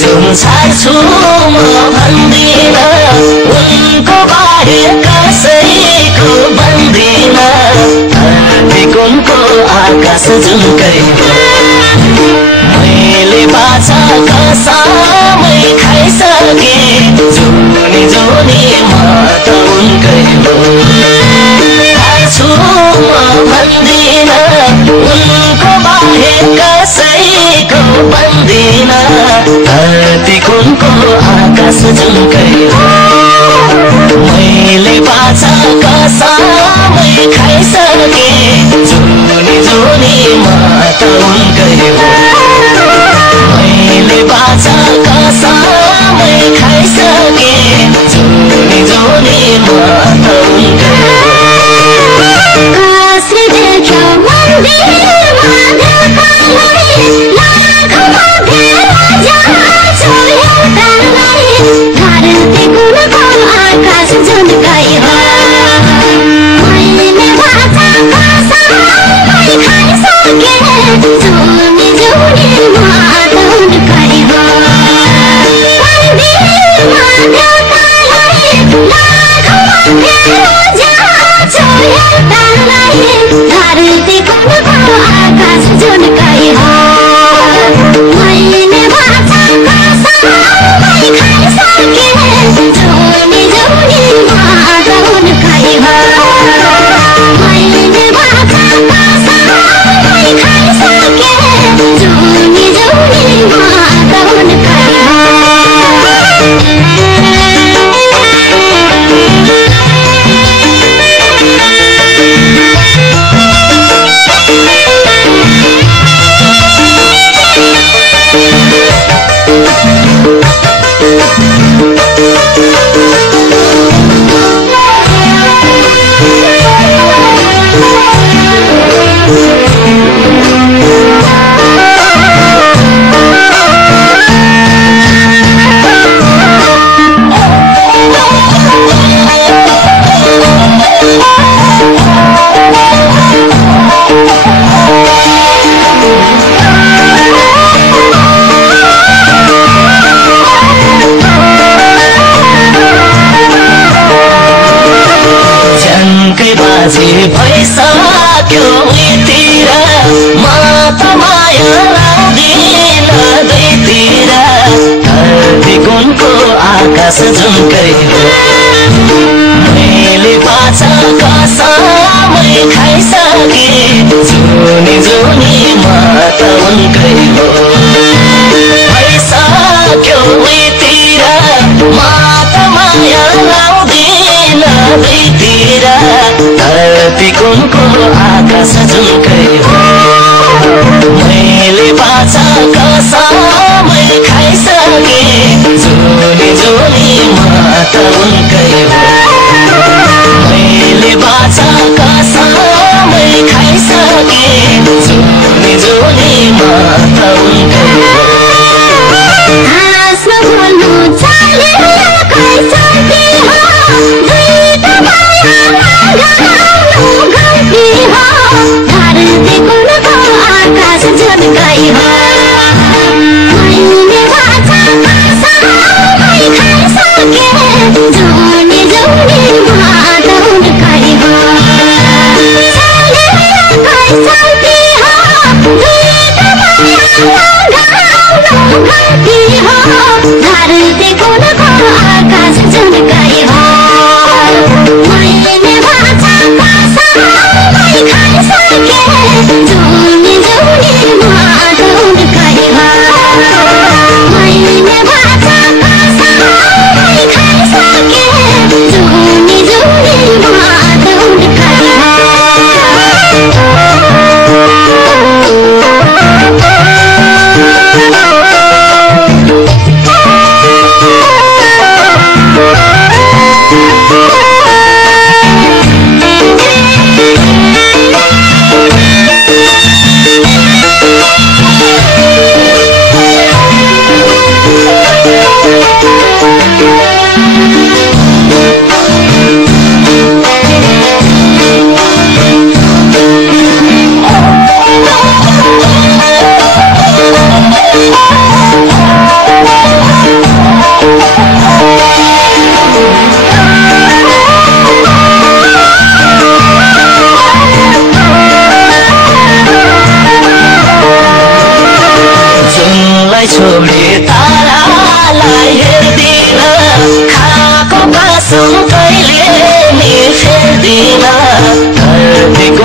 जुन छाड्छु म भन्दिन उनको बाहेक कसैको भन्दिन धरती कुनको आकाश जुनकै मैले बाछा कसमै खाइसके जुनी जुनी म त उनकै हो छाड्छु म भन्दिन उनको बाहेक कसैको भन्दिन धरती कुनको आकाश जुनकै हो मैले बाछा कसमै खाइसके जुनी जुनी म त उनकै हो मैले बाछा कसमै खाइसके जुनी जुनी म त उनकै हो कसले देख्यो मन्दिरमा ढोकालाई लाखौँ घेरा जान्छौ एउटालाई धरती कुनको आकाश जुनकै हो मैले बाछा कसमै खाइसके जुनी जुनी म त उनकै हो मन्दिरमा ढोकालाई लाखौँ घेरा जान्छौ एउटालाई धरती कुनको आकाश जुनकै हो मैले बाछा कसमै खाइसके जुनी जुनी म त उनकै हो मैले बाछा कसमै खाइसके जुनी जुनी म त उनकै हो बाजे भइसक्यो उहीतिर म त माया लाउँदिन दुईतिर धरती कुनको आकाश जुनकै हो मैले बाछा कसमै खाइसके जुनी जुनी म त उनकै हो भइसक्यो उहीतिर म त माया लाउँदिन दुईतिर धरती कुनको आकाश जुनकै हो मैले बाछा कसमै खाइसके जुनी जुनी म त उनकै हो मैले बाछा कसमै खाइसके जुनी जुनी म त उनकै हो हाँस्नु बोल्नु चाल्यो कैसकी हो दुईटा माया लगाउनु गल्ती हो धरती कुनको आकाश जुनकै हो मैले बाछा कसमै खाइसके जुनी जुनी म त उनकै हो चाल्यो कैसकी हो दुईटा माया लगाउनु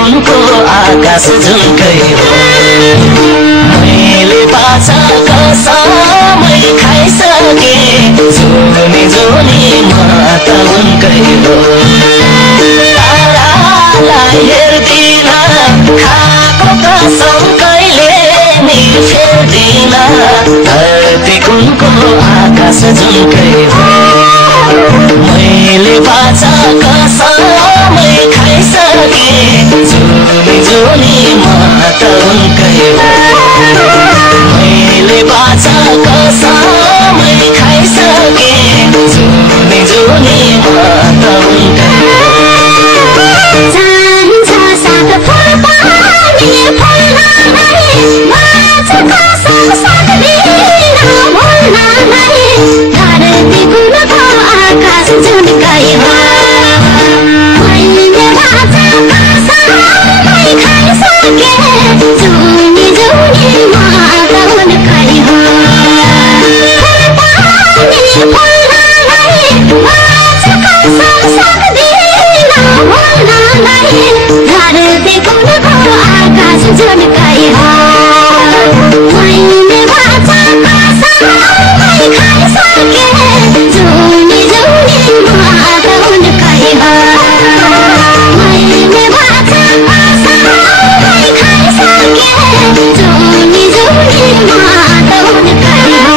कुनको आकाश झुल्कै हो मैले बाछा कसमै खाइसके जुनी जुनी माता उनकै हो तारालाई हेर्दिन खाएको कसम कहिले नि फेर्दिन धरती कुनको आकाश झुल्कै हो मैले बाछा कसमै खाइसके जुनी जुनी माता उनकै हो मैले बाछा कसमै खाइसके जुनी जुनी माता उनकै हो जान्छ साथ फुलपानी फुल्नलाई बाछा कसम सक्दिन भुल्नलाई धरती कुनको आकाश झुल्कै हो मैले बाछा कसमै खाइसके जुनी जुनी माता उनकै हो फुलपानी फुल्नलाई बाछा कसम सक्दिन भुल्नलाई धरती कुनको आकाश झुल्कै हो मैले बाछा कसमै खाइसके जुनी जुनी माता उनकै हो मैले बाछा कसमै खाइसके जुनी जुनी माता उनकै हो